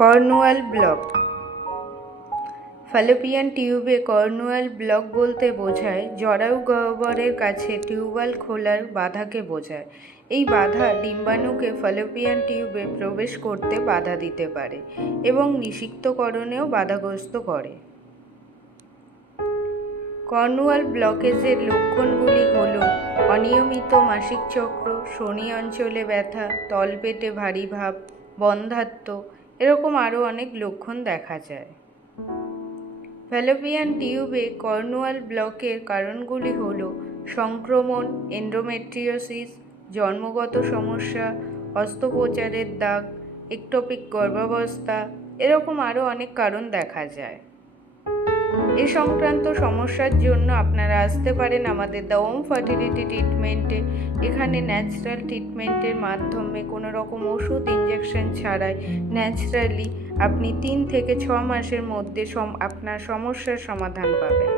কর্নুয়াল block. Fallopian টিউবে কর্নুয়াল block বলতে বোঝায় জরায়ু গহ্বরের কাছে টিউবাল খোলার বাধাকে বোঝায়। এই বাধা ডিম্বাণুকে ফ্যালোপিয়ান টিউবে প্রবেশ করতে বাধা দিতে পারে এবং নিষিক্তকরণেও বাধাগ্রস্ত করে। কর্নুয়াল ব্লকেজের লক্ষণগুলি হল অনিয়মিত মাসিক চক্র, শনি অঞ্চলে ব্যথা, তলপেটে ভারী ভাব, বন্ধ্যাত্ব, এরকম আরও অনেক লক্ষণ দেখা যায়। ফ্যালোপিয়ান টিউবে কর্নুয়াল ব্লকের কারণগুলি হল সংক্রমণ, এন্ডোমেট্রিওসিস, জন্মগত সমস্যা, অস্ত্রোপচারের দাগ, একটোপিক গর্ভাবস্থা, এরকম আরও অনেক কারণ দেখা যায়। এ সংক্রান্ত সমস্যার জন্য আপনারা আসতে পারেন আমাদের দ্য ওম ফার্টিলিটি ট্রিটমেন্টে। এখানে ন্যাচারাল ট্রিটমেন্টের মাধ্যমে কোনো রকম ওষুধ ইঞ্জেকশন ছাড়াই ন্যাচারালি আপনি 3 থেকে 6 মাসের মধ্যে আপনার সমস্যার সমাধান পাবেন।